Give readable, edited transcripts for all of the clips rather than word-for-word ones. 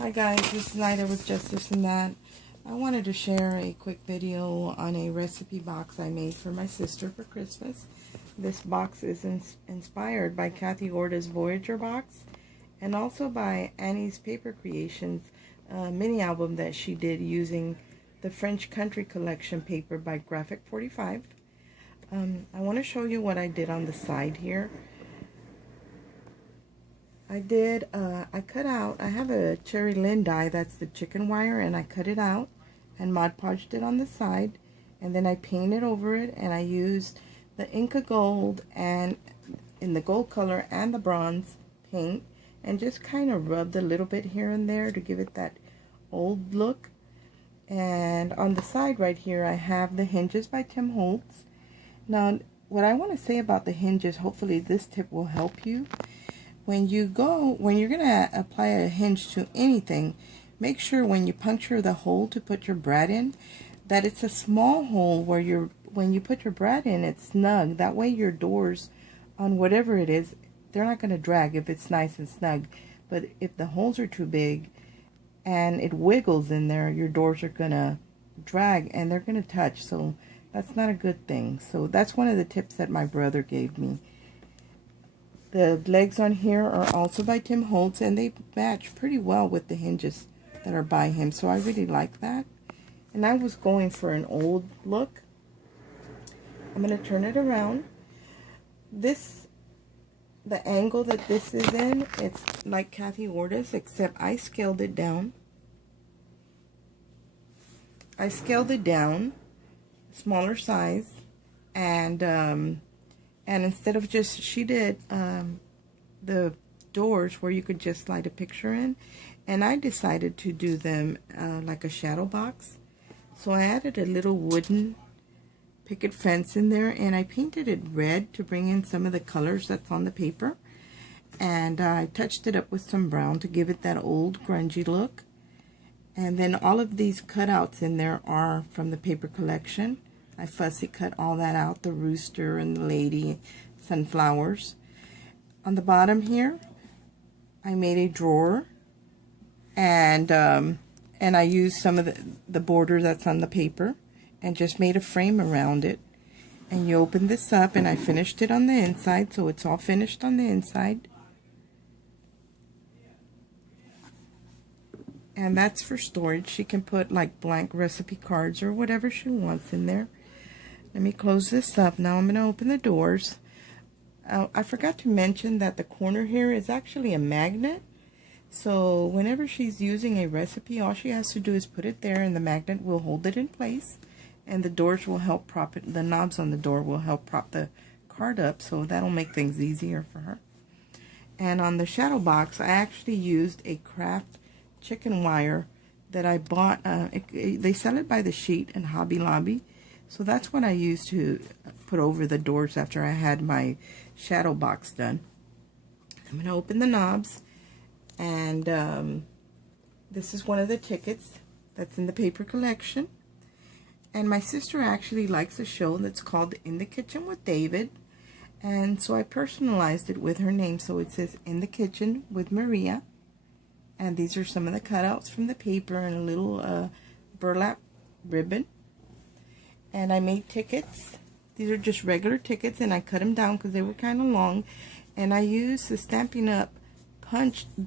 Hi guys, this is Ida with Just This and That. I wanted to share a quick video on a recipe box I made for my sister for Christmas. This box is inspired by Kathy Orta's Voyager box and also by Annie's Paper Creations mini album that she did using the French Country Collection paper by Graphic 45. I want to show you what I did on the side here. I cut out, I have a cherry lin die, that's the chicken wire, and I cut it out and Mod Podged it on the side, and then I painted over it, and I used the Inca Gold and in the gold color and the bronze paint, and just kind of rubbed a little bit here and there to give it that old look. And on the side right here, I have the hinges by Tim Holtz. Now, what I want to say about the hinges, hopefully this tip will help you. When you're going to apply a hinge to anything, make sure when you puncture the hole to put your brad in, that it's a small hole where when you put your brad in, it's snug. That way your doors on whatever it is, they're not going to drag if it's nice and snug. But if the holes are too big and it wiggles in there, your doors are going to drag and they're going to touch. So that's not a good thing. So that's one of the tips that my brother gave me. The legs on here are also by Tim Holtz, and they match pretty well with the hinges that are by him, so I really like that. And I was going for an old look. I'm going to turn it around. The angle that this is in, it's like Kathy Orta's, except I scaled it down. I scaled it down, smaller size, and instead of just, she did the doors where you could just slide a picture in, and I decided to do them like a shadow box. So I added a little wooden picket fence in there, and I painted it red to bring in some of the colors that's on the paper, and I touched it up with some brown to give it that old grungy look. And then all of these cutouts in there are from the paper collection. I fussy cut all that out, the rooster and the lady, sunflowers. On the bottom here, I made a drawer, and I used some of the border that's on the paper and just made a frame around it. And you open this up, and I finished it on the inside, so it's all finished on the inside. And that's for storage. She can put like blank recipe cards or whatever she wants in there. Let me close this up. Now I'm going to open the doors. I forgot to mention that the corner here is actually a magnet. So whenever she's using a recipe, all she has to do is put it there, and the magnet will hold it in place. And the doors will help prop it. The knobs on the door will help prop the card up. So that'll make things easier for her. And on the shadow box, I actually used a craft chicken wire that I bought. They sell it by the sheet in Hobby Lobby. So that's what I used to put over the doors after I had my shadow box done. I'm going to open the knobs, and this is one of the tickets that's in the paper collection. And my sister actually likes a show that's called In the Kitchen with David, and so I personalized it with her name. So it says In the Kitchen with Maria, and these are some of the cutouts from the paper and a little burlap ribbon. And I made tickets. These are just regular tickets, and I cut them down because they were kind of long. And I used the Stampin' Up!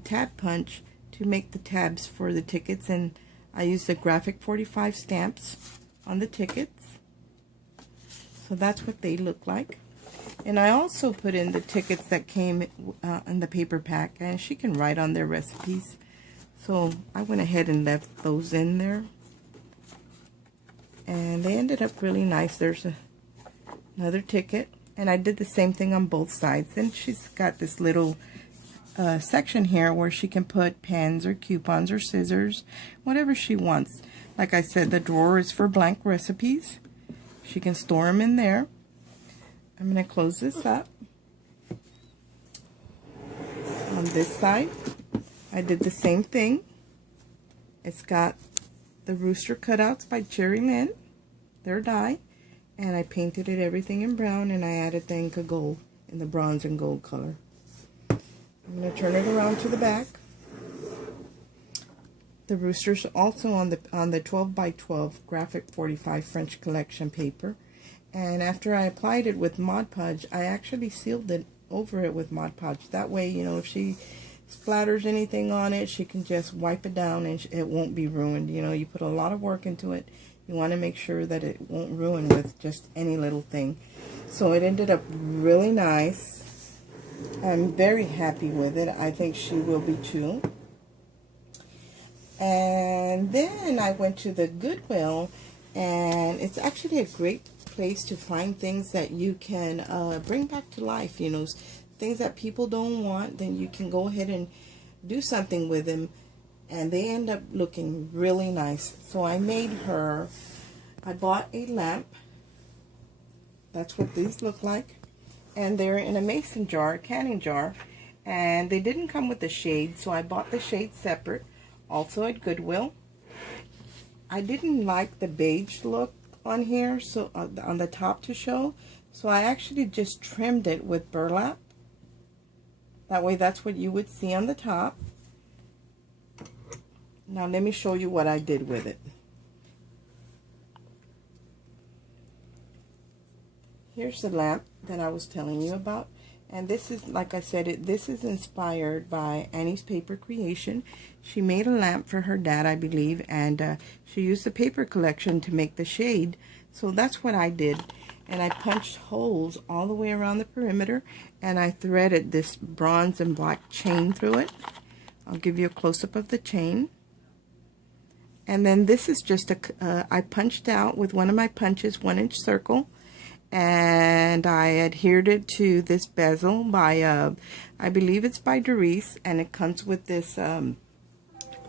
Tab punch to make the tabs for the tickets. And I used the Graphic 45 stamps on the tickets. So that's what they look like. And I also put in the tickets that came in the paper pack, and she can write on their recipes. So I went ahead and left those in there. And they ended up really nice. There's another ticket, and I did the same thing on both sides. And she's got this little section here where she can put pens or coupons or scissors, whatever she wants. Like I said, the drawer is for blank recipes. She can store them in there. I'm going to close this up. On this side, I did the same thing. It's got the rooster cutouts by Cherry Lynn, their die, and I painted it everything in brown, and I added the Inca Gold in the bronze and gold color. I'm going to turn it around to the back. The rooster's also on the 12 by 12 graphic 45 French collection paper. And after I applied it with Mod Podge, I actually sealed it over it with Mod Podge. That way, you know, if she splatters anything on it, she can just wipe it down and it won't be ruined. You know, you put a lot of work into it. You want to make sure that it won't ruin with just any little thing. So it ended up really nice. I'm very happy with it. I think she will be too. And then I went to the Goodwill, and it's actually a great place to find things that you can bring back to life. You know, things that people don't want, then you can go ahead and do something with them, and they end up looking really nice. So I bought a lamp. That's what these look like, and they're in a mason jar, a canning jar, and they didn't come with the shade, so I bought the shade separate, also at Goodwill. I didn't like the beige look on here, so on the top to show, so I actually just trimmed it with burlap. That way that's what you would see on the top. Now let me show you what I did with it. Here's the lamp that I was telling you about, and this is, like I said, this is inspired by Annie's Paper Creation. She made a lamp for her dad, I believe, and she used the paper collection to make the shade. So that's what I did, and I punched holes all the way around the perimeter, and I threaded this bronze and black chain through it. I'll give you a close-up of the chain. And then this is just I punched out with one of my punches 1-inch circle, and I adhered it to this bezel by, I believe it's by Doris, and it comes with this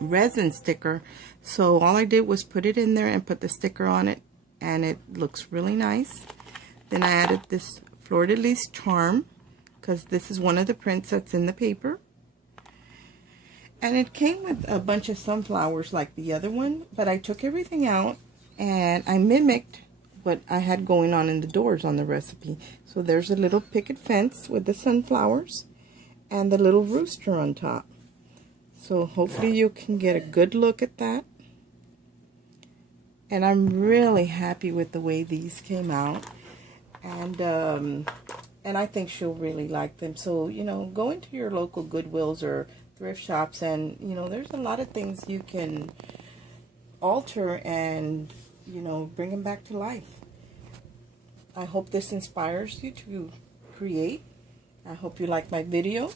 resin sticker. So all I did was put it in there and put the sticker on it, and it looks really nice. Then I added this fleur-de-lis charm, because this is one of the prints that's in the paper. And it came with a bunch of sunflowers like the other one, but I took everything out and I mimicked what I had going on in the doors on the recipe. So there's a little picket fence with the sunflowers and the little rooster on top. So hopefully you can get a good look at that. And I'm really happy with the way these came out. And I think she'll really like them. So, you know, go into your local Goodwills or thrift shops, and, you know, there's a lot of things you can alter and, you know, bring them back to life. I hope this inspires you to create. I hope you like my video.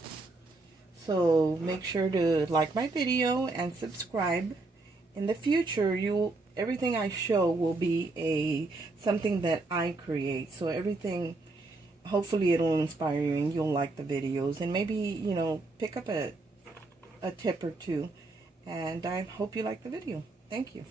So make sure to like my video and subscribe. In the future, everything I show will be something that I create. So everything, hopefully it'll inspire you and you'll like the videos, and maybe, you know, pick up a tip or two. And I hope you like the video. Thank you.